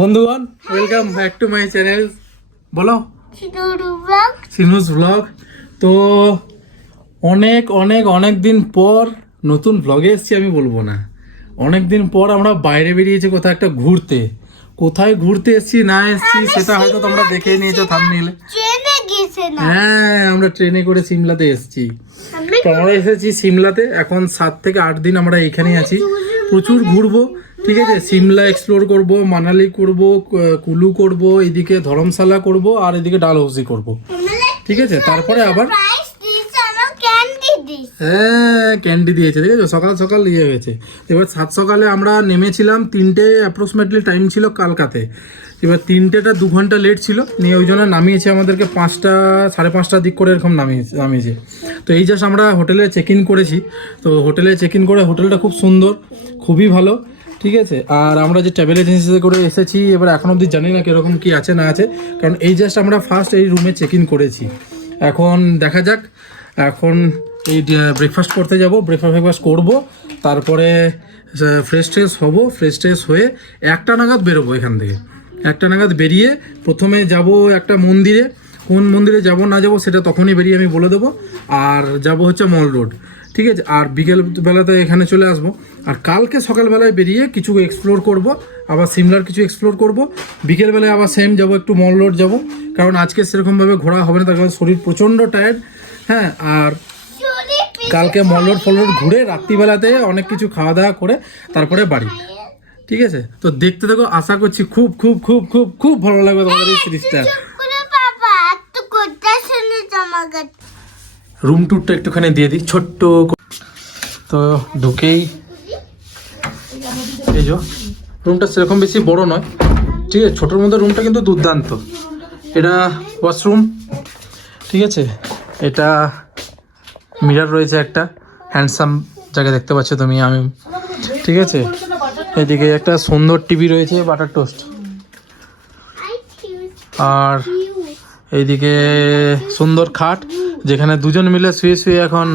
বন্ধুগণ, welcome back to my channel. বলো সিনুস blog. তো অনেক দিন পর নতুন ব্লগে এসেছি। আমি বলবো না, অনেক দিন পর আমরা বাইরে বেরিয়েছি কোথাও একটা ঘুরতে। কোথায় ঘুরতে এসেছি না এসেছি সেটা হয়তো তোমরা দেখে নিয়েছো থাম্বনেইলে। হ্যাঁ, আমরা ট্রেনে করে সিমলাতে এসেছি। তো আমরা এসেছি সিমলাতে। এখন 7 থেকে 8 দিন আমরা এখানেই আছি। প্রচুর ঘুরবো, ঠিক আছে। সিমলা এক্সপ্লোর করব, মানালি করব, কুলু করব, এদিকে ধর্মশালা করব, আর এদিকে ডালহৌসি করব, ঠিক আছে। তারপরে আবার হ্যাঁ ক্যান্ডি দিয়েছে, ঠিক আছে। সকাল সকাল ইয়ে হয়েছে। এবার 7 সকালে আমরা নেমেছিলাম, 3টে অ্যাপ্রক্সিমেটলি টাইম ছিল কালকাতে। এবার 3টেটা 2 ঘন্টা লেট ছিল, নিয়ে ওই জন্য নামিয়েছে আমাদেরকে 5টা 5:30টার দিক করে এরকম নামিয়েছে। তো এই জাস্ট আমরা হোটেলে চেক ইন করেছি। তো হোটেলে চেক ইন করে, হোটেলটা খুব সুন্দর, খুবই ভালো, ঠিক আছে। আর আমরা যে ট্রাভেল এজেন্সিতে করে এসেছি, এবার এখন অবধি জানি না কীরকম কী আছে না আছে, কারণ এই জাস্ট আমরা ফার্স্ট এই রুমে চেক ইন করেছি। এখন দেখা যাক, এখন এই ব্রেকফাস্ট করতে যাব, ব্রেকফাস্ট করবো, তারপরে ফ্রেশ হবো, ফ্রেশ হয়ে 1টা নাগাদ বেরোবো এখান থেকে। 1টা নাগাদ বেরিয়ে প্রথমে যাব একটা মন্দিরে। কোন মন্দিরে যাব না যাব সেটা তখনই বেরিয়ে আমি বলে দেবো। আর যাব হচ্ছে মল রোড, ঠিক আছে। আর বিকেলবেলাতে এখানে চলে আসবো। আর কালকে সকালবেলায় বেরিয়ে কিছু এক্সপ্লোর করব, আবার সিমলার কিছু এক্সপ্লোর করব। বিকেলবেলায় আবার সেম যাব, একটু মল রোড যাব, কারণ আজকে সেরকমভাবে ঘোরা হবে না, তার কারণ শরীর প্রচণ্ড টায়ার্ড। হ্যাঁ, আর কালকে মল রোড ঘুরে রাত্রিবেলাতে অনেক কিছু খাওয়া দাওয়া করে তারপরে বাড়ি, ঠিক আছে। তো দেখতে দেখো, আশা করছি খুব খুব খুব খুব খুব ভালো লাগবে তোমাদের এই সিরিজটা। রুম ট্যুরটা একটুখানি দিয়ে দিই ছোট্ট। তো ঢুকেই এই যে রুমটা সেরকম বেশি বড় নয়, ঠিক আছে। ছোটোর মধ্যে রুমটা কিন্তু দুর্দান্ত। এটা ওয়াশরুম, ঠিক আছে। এটা মিরর রয়েছে একটা, হ্যান্ডসাম জায়গা দেখতে পাচ্ছ তুমি, আমি, ঠিক আছে। এদিকে একটা সুন্দর টিভি রয়েছে, বাটার টোস্ট। আর এইদিকে সুন্দর খাট, যেখানে দুজন মিলে শুয়ে শুয়ে এখন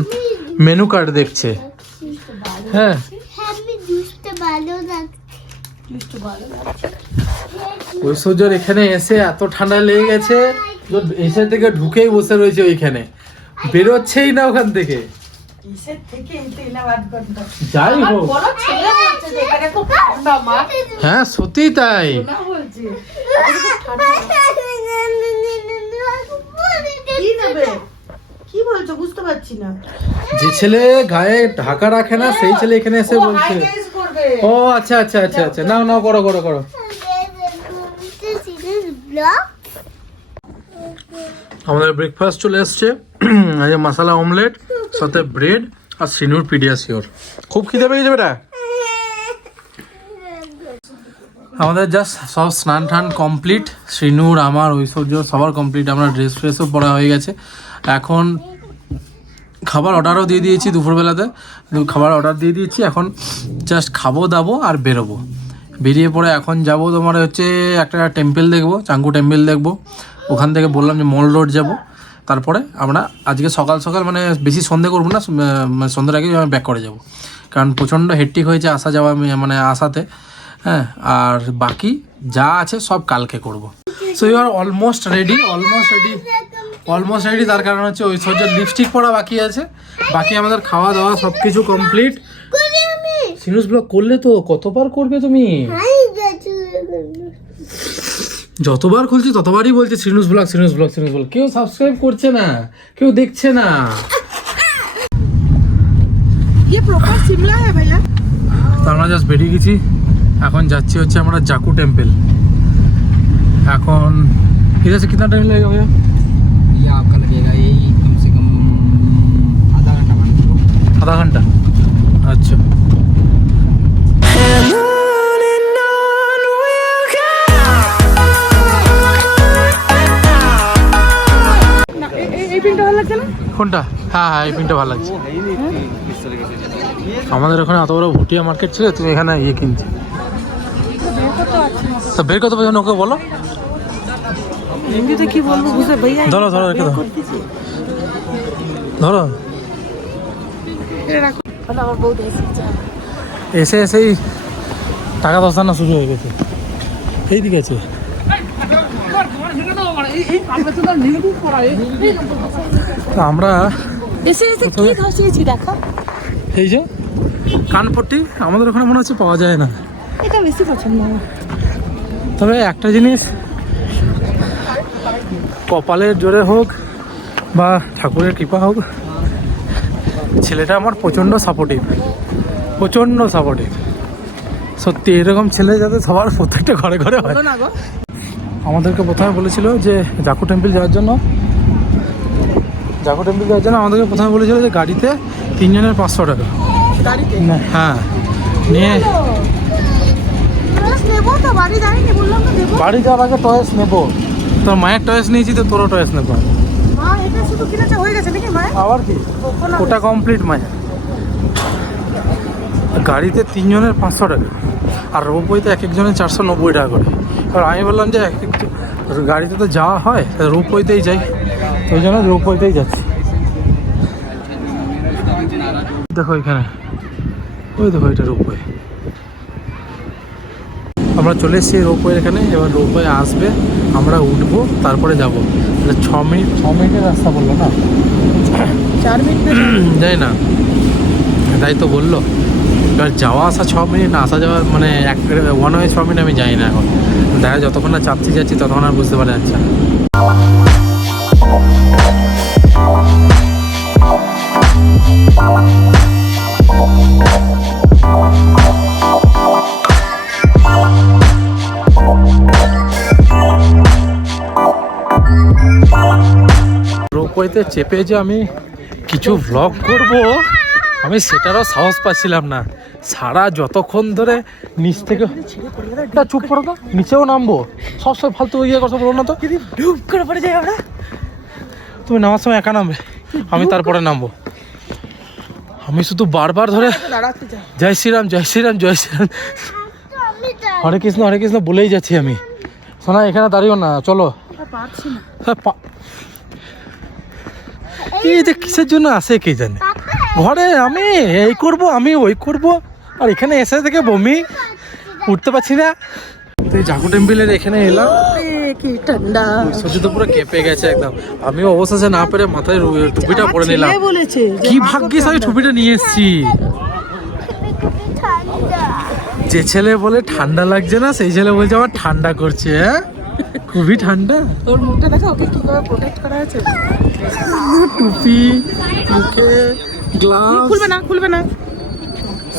মেনু কার্ড দেখছে। হ্যাঁ, ঐশ্বর্যর এখানে এসে এত ঠান্ডা লেগে গেছে, এসে থেকে ঢুকেই বসে রয়েছে ওইখানে, বেরোচ্ছেই না ওখান থেকে। যাই হোক, হ্যাঁ সত্যি তাই। কি বলছো বুঝতে পারছি না। যে ছেলে গায়ে ঢাকা রাখে না সেই ছেলে এখানে এসে বলছে। ও আচ্ছা আচ্ছা আচ্ছা আচ্ছা, নাও করো। আমাদের ব্রেকফাস্ট চলে এসছে, মশলা অমলেট, সাথে ব্রেড আর সিনুর পিডিয়াশিওর। খুব খিদে পেয়ে যাবে। আমাদের জাস্ট সব স্নান টান কমপ্লিট, শ্রীনুর, আমার, ঐশ্বর্য সবার কমপ্লিট। আমরা ড্রেস ফ্রেসও পরা হয়ে গেছে। এখন খাবার অর্ডারও দিয়ে দিয়েছি, দুপুরবেলাতে খাবার অর্ডার দিয়ে দিয়েছি। এখন জাস্ট খাবো দাবো আর বেরোবো। বেরিয়ে পরে এখন যাব তোমার হচ্ছে একটা টেম্পল দেখবো, চাঙ্গু টেম্পল দেখবো। ওখান থেকে বললাম যে মল রোড যাব। তারপরে আমরা আজকে সকাল মানে বেশি সন্ধে করবো না, সন্ধ্যের আগে ব্যাক করে যাব, কারণ প্রচণ্ড হেট্টিক হয়েছে আসা যাওয়া, মানে আসাতে। হ্যাঁ, আর বাকি যা আছে সব কালকে করব। So you are almost ready. তার কারণ হচ্ছে ঐশ্বর্যের লিপস্টিক পরা বাকি আছে, বাকি আমাদের খাওয়া দাওয়া সব কিছু কমপ্লিট। সিনুস ব্লগ করলে তো কতবার করবে তুমি? যতবার খুলছি ততবারই বলছে সিনুস ব্লগ। কেউ সাবস্ক্রাইব করছে না, কেউ দেখছে না। তো আমরা জাস্ট বেরিয়ে গেছি, এখন যাচ্ছি হচ্ছে আমরা জাকু টেম্পল। এখন इधर से कितना टाइम लगेगा भैया? ये आपका लगेगा यही कम से कम आधा घंटा। अच्छा। কোনটা? হ্যাঁ এই পিনটা ভালো লাগছে। আমাদের ওখানে এত বড় ভুটিয়া মার্কেট ছিল, তুমি এখানে ইয়ে কিনছি। তো বের কত পয়সা ওকে বলো। হিন্দিতে কি বলবো বুঝে ভাইয়া। ধরো রেখে দাও, ধরো। আমার বউ এসেই টাকা দশানো শুরু হয়ে গেছে। এইদিকে আছে। তো আমরা এসে এসে কি ধসিয়েছি দেখো। এই যে কানপট্টি আমাদের ওখানে মনে হচ্ছে পাওয়া যায় না। এটা বেশি পছন্দ আমার। তবে একটা জিনিস, কপালের জোরে হোক বা ঠাকুরের কৃপা হোক, ছেলেটা আমার প্রচণ্ড সাপোর্টিভ, প্রচণ্ড সাপোর্টিভ। সত্যি এরকম ছেলে যাতে সবার প্রত্যেকটা ঘরে ঘরে হয়। বলো না গো। আমাদেরকে প্রথমে বলেছিল যে জাকু টেম্পল যাওয়ার জন্য, আমাদেরকে প্রথমে বলেছিল যে গাড়িতে 3 জনের 500 টাকা। গাড়িতে হ্যাঁ, নিয়ে নেবো তো, বাড়ি যাইনি, বললাম তো দেবো। বাড়ি যাওয়ার আগে টয়েস নেবো। তোর মায়ের টয়েস নিয়েছি, তো তোরও টয়েস নেবো। মা এটা শুধু কিনেছে, হয়ে গেছে নাকি মায়ের? আবার কি ওটা কমপ্লিট মায়ের। গাড়িতে 3 জনের 500 টাকা, আর রোপওয়েতে এক একজনের 490 টাকা করে। এবার আমি বললাম যে গাড়িতে তো যাওয়া হয়, রোপওয়েতেই যাই, তো ওই জন্য রোপওয়েতেই যাচ্ছি। দেখো এখানে, ওই দেখো এটা রোপওয়ে। আমরা চলে এসেছি রোপওয়ের এখানে। এবার রোপওয়ে আসবে, আমরা উঠবো, তারপরে যাবো। 6 মিনিটের রাস্তা বললো না, 4 মিনিট যাই না, তাই তো বললো। এবার যাওয়া আসা 6 মিনিট, না আসা যাওয়া মানে ওয়ান ওয়ে 6 মিনিট, আমি যাই না এখন। দেখা যতক্ষণ না চাপতে যাচ্ছি ততক্ষণ আর বুঝতে পারা যাচ্ছে না। রোপওয়েতে চেপে যে আমি কিছু ভ্লগ করব, আমি সেটারও সাহস পাচ্ছিলাম না। সারা যতক্ষণ ধরে নিচ থেকে, চুপ করো তো, নিচেও নামবো, সবসময় ফালতু ইয়ে কথা বলো না তো। ডুব করে পড়ে যাই আমরা। তুমি নামার সময় একা নামবে, আমি তারপরে নামবো। আমি শুধু বারবার ধরে দাঁড়াতে যাই। জয় শ্রীরাম, জয় শ্রীরাম, জয় শ্রীরাম, হরে কৃষ্ণ বলেই যাচ্ছি আমি। শোনা, এখানে দাঁড়িও না, চলো। পারছি না। এই যে কিসের জন্য আসে কে জানে। ঘরে আমি এই করব, আমি ওই করব, আর এখানে এসে থেকে বমি, উঠতে পারছি না। তো এই জাকু টেম্পলের এখানে এলাম, কি ঠান্ডা। সত্যি তো পুরো কেঁপে গেছে একদম। আমিও অবশেষে না পেরে মাথায় টুপিটা পরে নিলাম। ছেলে বলেছে যে কি ভাগ্যিস আমি টুপিটা নিয়ে এসেছি। যে ছেলে বলে ঠান্ডা লাগছে না, সেই ছেলে বলছে আমার ঠান্ডা করছে। হ্যাঁ, খুবই ঠান্ডা। ওর মুখটা দেখো, ওকে কিভাবে প্রোটেক্ট করা আছে। টুপি, মুখে গ্লাভস, খুলবে না।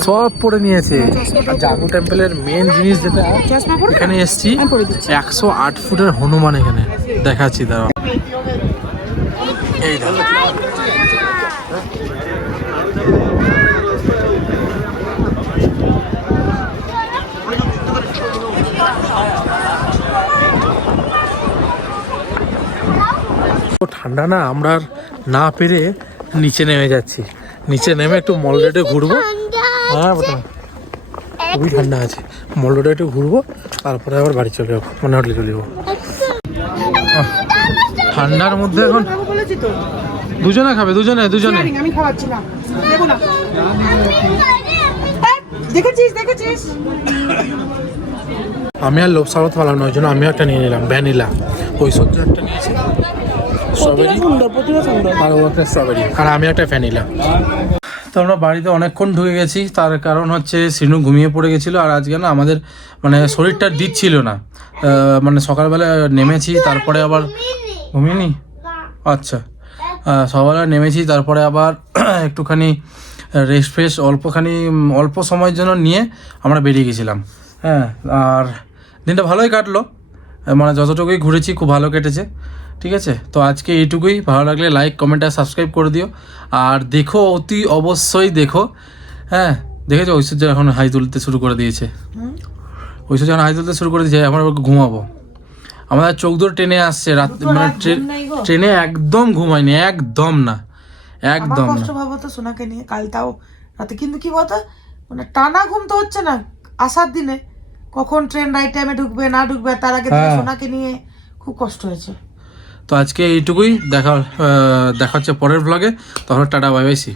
সব পরে নিয়েছে। আর জাকু টেম্পলের মেন জিনিস যেটা, চশমা পরে এখানে এসছি, আমি পরে দিচ্ছি। 108 ফুটের হনুমান এখানে দেখাচ্ছি, দাঁড়াও। এই দেখো, ঠান্ডা না, আমরা আর না পেরে নিচে নেমে যাচ্ছি। নিচে নেমে একটু মল রোডে ঘুরবো। হ্যাঁ বেটা, খুবই ঠান্ডা আছে। মল রোডে একটু ঘুরবো, তারপরে আবার বাড়ি চলে যাবো, মানে হোটেলে চলে যাবো। ঠান্ডার মধ্যে এখন খাবো বলেছি তো। দুজনে খাবে, দুজনে। আমি খাওয়াচ্ছি না, দেবো না। দেখেছিস। আমি আর লোভ সামলাতে পারলাম না, ওই জন্য আমিও একটা নিয়ে নিলাম, ভ্যানিলা। ঐশ্বর্য একটা নিয়েছি স্ট্রবেরি, আর ও একটা স্ট্রবেরি, আর আমি একটা ভ্যানিলা। তো আমরা বাড়িতে অনেকক্ষণ ঢুকে গেছি, তার কারণ হচ্ছে সিনু ঘুমিয়ে পড়ে গেছিলো। আর আজকে না আমাদের মানে শরীরটা দিচ্ছিল না, মানে সকালবেলা নেমেছি, তারপরে আবার ঘুমিয়ে আচ্ছা, সকালবেলা নেমেছি, তারপরে আবার একটুখানি রেস্ট ফ্রেশ অল্প সময়ের জন্য নিয়ে আমরা বেরিয়ে গেছিলাম। হ্যাঁ, আর দিনটা ভালোই কাটলো, মানে যতটুকুই ঘুরেছি খুব ভালো কেটেছে। ঠিক আছে, তো আজকে এইটুকুই। ভালো লাগলে লাইক, কমেন্ট আর সাবস্ক্রাইব করে দিও। আর দেখো, অতি অবশ্যই দেখো। হ্যাঁ, দেখেছো ঐশ্বর্য এখন হাই তুলতে শুরু করে দিয়েছে। এখন আবার ঘুমাবো। আমাদের চোখ দূর ট্রেনে আসছে রাত, মানে ট্রেনে একদম ঘুমায়নি, একদম না। কষ্ট ভাবো তো সোনাকে নিয়ে, কাল তাও রাতে। কিন্তু কি বলতো, মানে টানা ঘুম তো হচ্ছে না আসার দিনে, কখন ট্রেন রাইট টাইমে ঢুকবে না ঢুকবে, তার আগে সোনাকে নিয়ে খুব কষ্ট হয়েছে। তো আজকে এইটুকুই, দেখা হচ্ছে পরের ব্লগে। তখন টাটা, বাই বাই, সি।